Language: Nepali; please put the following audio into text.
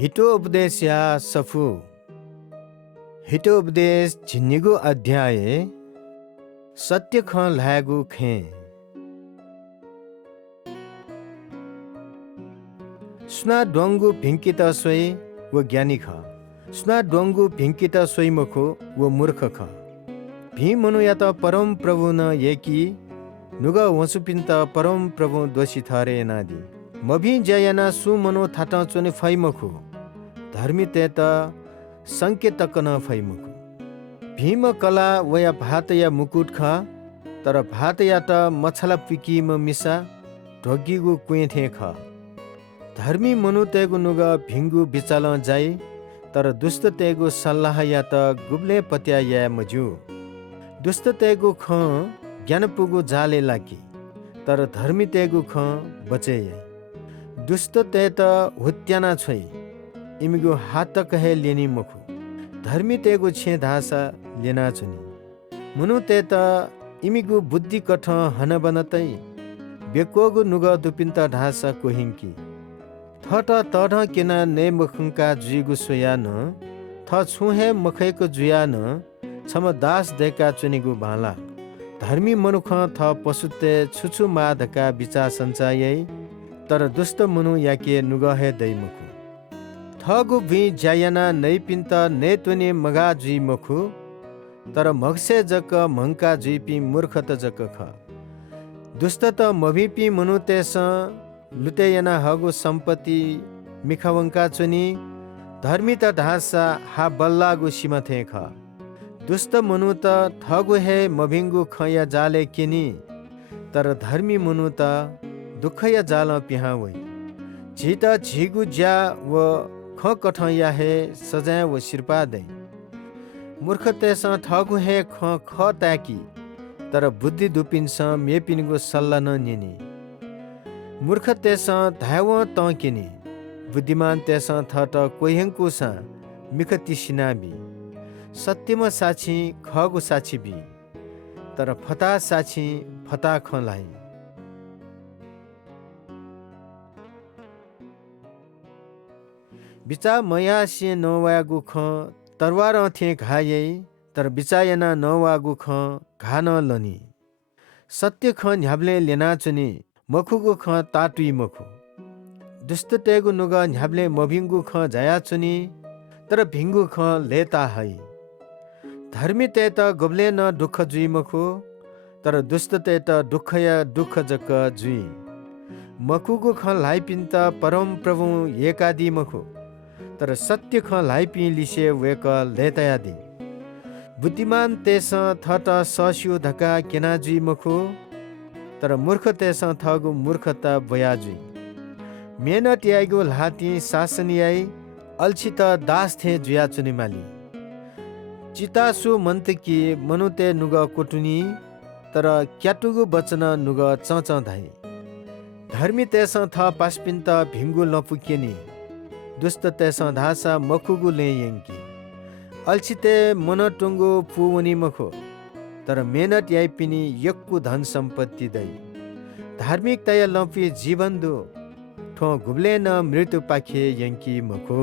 हितोपदेश या सफु हितोपदेश झिन्निगु अध्याय सत्य ख लागु खे सुना डोंगु भिंकित सोई वो ज्ञानी ख सुना डोंगु भिंकित सोई मखो वो मूर्ख ख भी मनु या त परम प्रभु न येकी नुगा वसुपिन्त परम प्रभु दोषी थरे नादि मभी जयना सु मनो थाटा चोने फै मखो धर्मी ते त संकेतक न फै मखो भीम कला वया भात या मुकुट ख तर भात या त मछला पिकी म मिसा ढोगीगु कुए थे ख धर्मी मनु तेगु नुगा भिंगु बिचाल जाई तर दुष्ट तेगु सल्लाह या त गुब्ले पत्या या मजु दुष्ट तेगु ख ज्ञान पुगु जाले लागी तर धर्मी तेगु ख बचे दुष्ट ते त हुत्याना छोई इमिगु हात कहे लेनी मखु धर्मी तेगु छे धासा लेना चुनी मुनु ते त इमिगु बुद्धि कठ हन बनतै बेकोगु नुग दुपिन्त ढासा कोहिंकी थट तढ केना ने मखुंका जुइगु सोया न थ छुहे मखैको जुया न छम दास देका चुनिगु भाला धर्मी मनुख थ पशुते छुछु माधका विचार सञ्चायै तर दुष्ट मनु याके नुगहे दैमुखु थगु भी जायना नै पिन्त नै तुनि मगा जुइ मखु तर मगसे जक मंका जुइपि मूर्खत जक ख दुष्ट त मभिपि मनु तेस लुतेयना हगु सम्पत्ति मिखवंका चुनि धर्मी त ढासा हा बल्लागु सिमथे ख दुष्ट मनु त थगु हे मभिंगु खया जाले किनी तर धर्मी मनु त दुखया जाल पिहा वै झित झिगु ज्या व ख कठया हे सजाय व शिरपा दे मूर्ख तेस थगु हे ख ताकी तर बुद्धि दुपिन्स मेपिनगु सल्ला न निनी मूर्ख तेस धाव त किनी बुद्धिमान तेस थट कोहेंकु सा मिख तिसिनाबी सत्यम साक्षी खगु साक्षी बी तर फता साक्षी फता ख लाई बिचा मयासी नवागु ख तरवार थे घायै तर बिचायना नवागु ख घान लनी सत्य ख न्याब्ले लेना चुनी मखुगु ख ताटुई मखु दुष्ट तेगु नुग न्याब्ले मभिंगु ख जाया चुनी तर भिंगु ख लेता है धर्मी ते त गोब्ले न दुख जुई मखु तर दुष्ट ते त दुखया दुख जक जुई मखुगु ख लाइपिन्त परम प्रभु एकादि मखु तर सत्य ख लाइपि लिसे वेक लेतया दि बुद्धिमान तेस थट सस्यु धका केना जुई मखु तर मूर्ख तेस थगु मूर्खता बया जुई मेहनत याइगु लाती शासन याई अल्छित दास थे जुया चुनिमाली चितासु मन्तकी मनुते नुग कोटुनी तर क्याटुगु बचन नुग चच धाई धर्मी तेस थ पास्पिन्त भिंगु लपुकेनी दुष्ट तेस धासा मखुगु ले यंकी अल्छिते मनटुंगु पुवनी मखो तर मेहनत याइपिनी यक्कु धन सम्पत्ति दै धार्मिकता लपी जीवन दो ठो गुब्ले न मृत्यु पाखे यंकी मखो